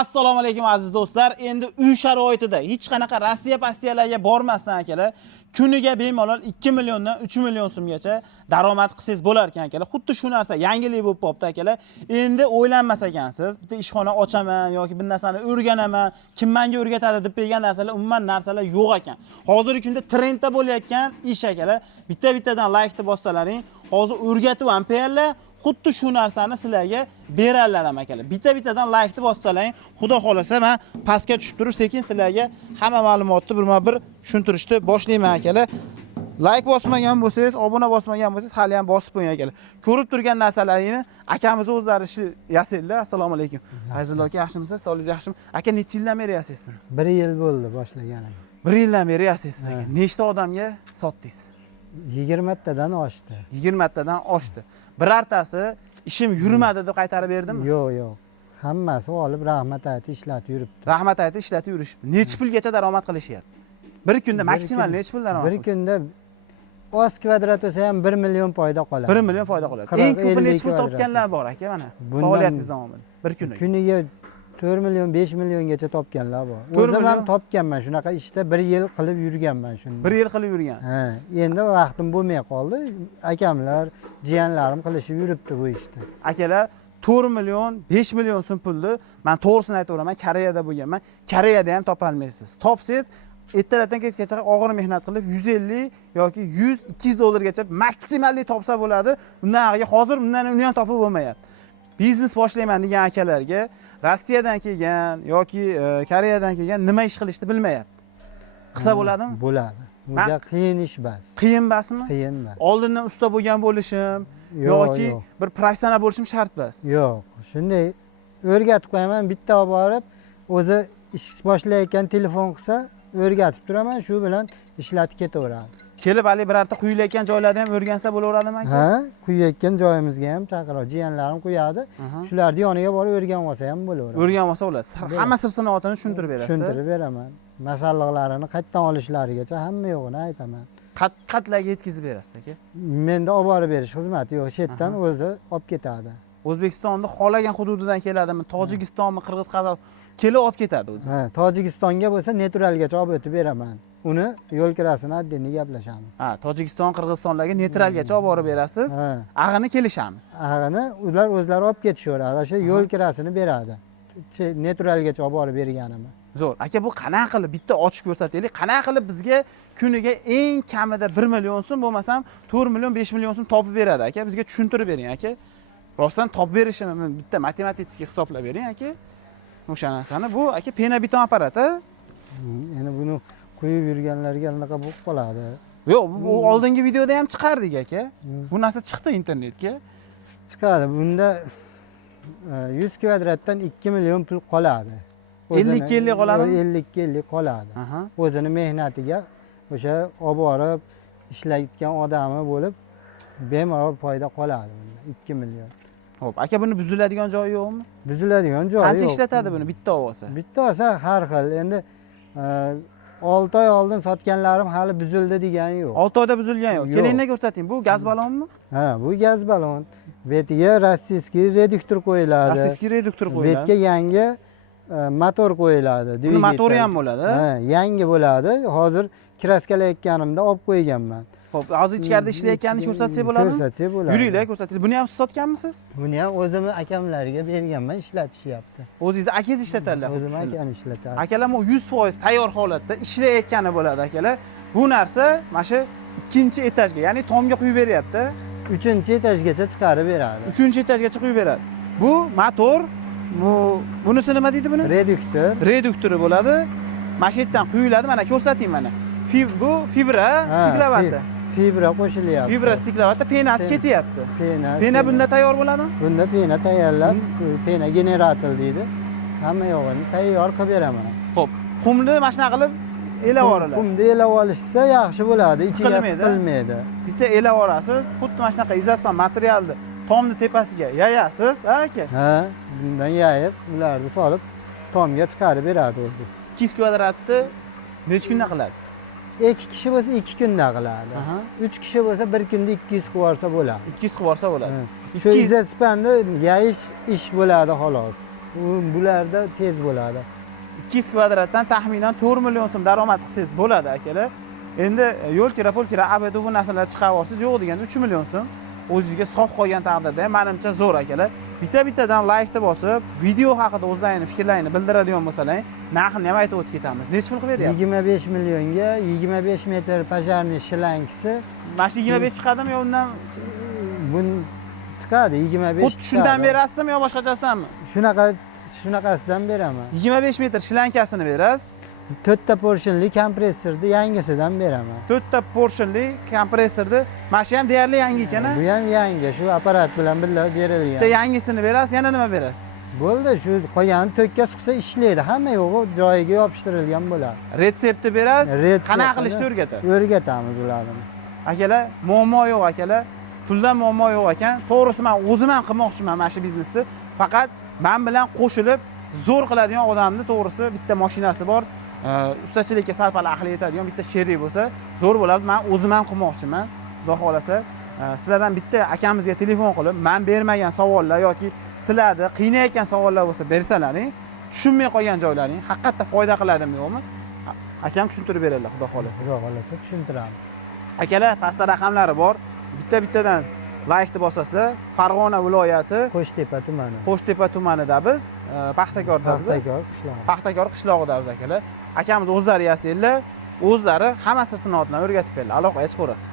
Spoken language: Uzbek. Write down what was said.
Assalomu alaykum aziz do'stlar. Endi uy sharoitida hech qanaqa Rossiya pastiyalarga bormasdan akalar, kuniga bemalol 2 milliondan 3 million so'mgacha daromad qilsangiz bo'lar ekan akalar. Xuddi shu narsa yangilik bo'lib qopti akalar. Endi o'ylanmas ekansiz, bitta ishxona ochaman yoki bir narsani o'rganaman, kim menga o'rgatadi deb degan narsalar umuman narsalar yo'q ekan. Hozirgi kunda trendda bo'layotgan ish akalar. Bitta-bittadan like deb bossalaring, hozir o'rgatib ham qo'yarlar. Xuddi shu narsani sizlarga berarlar ham akalar. Bitta-bittadan like deb bossalaring, xudo xolasa men pastga tushib turib sekin sizlarga hamma ma'lumotni birma-bir tushuntirishni boshlayman akalar. Like bosmagan bo'lsangiz, obuna bosmagan bo'lsangiz, hali ham bosib qo'ying akalar. Ko'rib turgan narsalaringni akamiz o'zlari yasaydilar. Assalomu alaykum. Fayzullo aka, yaxshimisiz? Sog'ligingiz yaxshimi? Aka, necha yildan beri yasaysiz buni? 1 yil bo'ldi boshlaganim. 1 yildan beri yasaysiz aka. Nechta odamga sotdingiz? 20 tadan oshdi. 20 tadan oshdi. Birartasi ishim yurmadi deb qaytarib berdimmi? Yo'q, yo'q. Hammasi olib rahmat aytib ishlatib yuribdi. Rahmat aytib ishlatib yurishibdi. Necha pulgacha daromad qilishyapti? Bir kunda maksimal necha pul daromad? Bir kunda oz kvadrat bo'lsa ham 1 million foyda qoladi. 1 million foyda qoladi. Eng ko'p necha pul topganlar bor aka mana? Faoliyatingiz davomida. Bir kuniga. Kuniga 4 million, 5 milliongacha topganlar bor. O'zim ham topganman shunaqa ishda 1 yil qilib yurganman shuni. 1 yil qilib yurgan. Ha, endi vaqtim bo'lmay qoldi. Akamlar, jiyanlarim qilishib yuribdi bu ishni. Akalar 4 million, 5 million so'm pulni men to'g'risini aytaveraman, Koreyada bo'lganman. Koreyada ham topa olmaysiz. Topsangiz ertalabdan kechgacha og'ir mehnat qilib 150 yoki 100, 200 dollargacha maksimalli topsa bo'ladi. Undan nariga hozir undan uni ham topib bo'lmayapti. Biznes boshlayman degan akalarga Rossiyadan kelgan yoki Koreyadan kelgan nima ish qilishni bilmayapti. Qilsa bo'ladimi? Bo'ladi. Bu qiyin ish bas. Qiyin basmi? Qiyin bas. Oldindan usta bo'lgan bo'lishim yoki bir professional bo'lishim shart bas. Yo'q, shunday o'rgatib qo'yaman, bitta olib borib, o'zi ish boshlayotgan telefon qilsa, o'rgatib turaman, shu bilan ishlatib ketaveradi. Kelib hali birorta quyilayotgan joylarda ham o'rgansa bo'laveradimi aka? Ha, quyayotgan joyimizga ham chaqiradi, jiyanlarim quyadi. Shularni yoniga borib o'rganib olsa ham bo'laveradi. O'rganib olsa bo'ladi. Hamma sir sinoatini tushuntirib berasiz. Tushuntirib beraman. Masalliqlarini qayerdan olishlarigacha hamma yo'g'ini aytaman. Qatlarga yetkazib berasiz aka? Menda olib borib berish xizmati yo'q, chetdan o'zi olib ketadi. O'zbekistonda xohlagan hududidan keladimi, Tojikistonmi, Qirg'iz, Qozoq kelib olib ketadi o'zi. Ha, Tojikistonga bo'lsa neytralgacha olib o'tib beraman. Uni yo'l kirasini addini gaplashamiz. Ha, Tojikiston, Qirg'izistonlarga neytralgacha olib borib berasiz. Ag'ini kelishamiz. Ag'ini ular o'zlari olib ketishaveradi. O'sha yo'l kirasini beradi. Neytralgacha olib borib berganimi. Zo'r. Aka, bu qanaqa qilib bitta ochib ko'rsataylik. Qanaqa qilib bizga kuniga eng kamida 1 million so'm bo'lmasam 4 million, 5 million so'm topib beradi aka. Bizga tushuntirib bering aka. Rostdan topib berishim bitta matematik hisoblab bering aka. O'sha narsani bu aka pena biton apparat a? Endi buni qo'yib yurganlarga anaqa bo'lib qoladi. Yo'q, bu oldingi videoda ham chiqardik aka. Bu narsa chiqdi internetga. Chiqadi. Bunda 100 kvadratdan 2 million pul qoladi. 50 qoladimi? 50 qoladi. O'zini mehnatiga o'sha olib borib ishlayotgan odami bo'lib bemalol foyda qoladi bunda 2 million. Xo'p, aka buni buziladigan joyi yo'qmi? Buziladigan joyi yo'q. Qancha ishlatadi buni bitta olsa? Bitta olsa har xil. Endi 6 oy oldin sotganlarim hali buzildi degani yo'q. 6 oyda buzilgan yo'q. Kelingda ko'rsating. Bu gaz ballonmi? Ha, bu gaz ballon. Betiga rossiyskiy reduktor qo'yiladi. Rossiyskiy reduktor qo'yiladi. Betga yangi motor qo'yiladi. Buni motori ham bo'ladi. Ha, yangi bo'ladi. Hozir kraskalayotganimda olib qo'yganman. Xo'p, hozir ichkarida ishlayotganini ko'rsatsak bo'ladimi? Ko'rsatsak bo'ladi. Yuringlar, ko'rsating. Buni ham siz sotganmisiz? Buni ham o'zim akamlarga berganman, ishlatishyapti. O'zingiz akangiz ishlatadilar. O'zim akam ishlatadi. Akalar bu 100% tayyor holatda ishlayotgani bo'ladi akalar. Bu narsa mana shu 2-etajga, ya'ni tomga quyib beryapti. 3-etajgacha chiqarib beradi. 3-etajgacha quyib beradi. Bu motor, bunisi nima deydi buni? Reduktor. Reduktori bo'ladi. Mana shu yerdan quyiladi, mana ko'rsating mana. Bu fibra stiklavati. Fibra qo'shilyapti. Fibra stiklavati penasi ketyapti. Pena bunda tayyor bo'ladimi? Bunda pena tayyorlab, pena generator deydi. Hamma yo'g'ini tayyor qilib beraman. Xo'p, qumni mana shunaqa qilib elab yuboriladi. Qumni elab olishsa yaxshi bo'ladi, ichiga tiqilmaydi. Bitta elab olasiz, xuddi mana shunaqa izospan materialni tomni tepasiga yayasiz, aka? Ha, bundan yayib, ularni solib tomga chiqarib beradi o'zi. 200 kvadratni necha kunda qiladi? 2 kishi bo'lsa 2 kunda qiladi. 3 kishi bo'lsa 1 kunda 200 qilib olsa bo'ladi. 200 qilib olsa bo'ladi. Shu izospanni yayish ish bo'ladi xolos. Bularda tez bo'ladi. 200 kvadratdan taxminan 4 million so'm daromad qilsangiz bo'ladi akalar. Endi yo'l kira, pul kira, ABD bu narsalar chiqaryapsiz, yo'q deganda 3 million so'm o'zingizga sof qolgan taqdirda ham menimcha zo'r akalar. Bitta-bittadan laykni bosib, video haqida o'zlaringiz fikrlaringizni bildiradigan bo'lsalar, narxini ham aytib o'tib ketamiz. Necha pul qilib beryapsiz? 25 millionga 25 metr pojarniy shilankisi. Mana shu 25 chiqadimi yo undan Bun chiqadi 25. xuddi shundan berasizmi yo boshqachasidanmi? Shunaqasidan beraman. 25 metr shilankasini berasiz. 4 ta porsionli kompressorni yangisidan beraman. 4 ta porsionli kompressorni, mana shu ham deyarli yangi ekan-a? Bu ham yangi, shu apparat bilan birga berilgan. Bitta yangisini berasiz, yana nima berasiz? Bo'ldi, shu qolgani to'kka suqsa ishlaydi. Hamma yo'g'i joyiga yopishtirilgan bo'ladi. Retseptni berasiz, qanaqa qilishni o'rgatasiz. O'rgatamiz ularni. Akalar, muammo yo'q akalar. Puldan muammo yo'q ekan. To'g'risi men o'zim ham qilmoqchiman mana shu biznesni. Faqat men bilan qo'shilib zo'r qiladigan odamni to'g'risi bitta mashinasi bor. Ustachilikka sal-pal ahli yetadigan bitta sherik bo'lsa, zo'r bo'ladi. Men o'zim ham qilmoqchiman. Xudo xolasa, sizlardan bitta akamizga telefon qilib, men bermagan savollar yoki sizlarni qiynayotgan savollar bo'lsa bersalaring, tushunmay qolgan joylaring haqiqatda foyda qiladimi yo'qmi? Akam tushuntirib beradilar, xudo xolasa. Xudo xolasa tushuntiramiz. Akalar, pastda raqamlari bor. Bitta-bittadan laykni bosasizlar. Farg'ona viloyati Qo'shtepa tumani. Qo'shtepa tumanida biz, Paxtakorda biz. Paxtakor qishlog'ida biz akalar. Akamiz o'zlari yasallar, o'zlari hamma sinoatni o'rgatib berdilar. Aloqaga chiqaverasiz.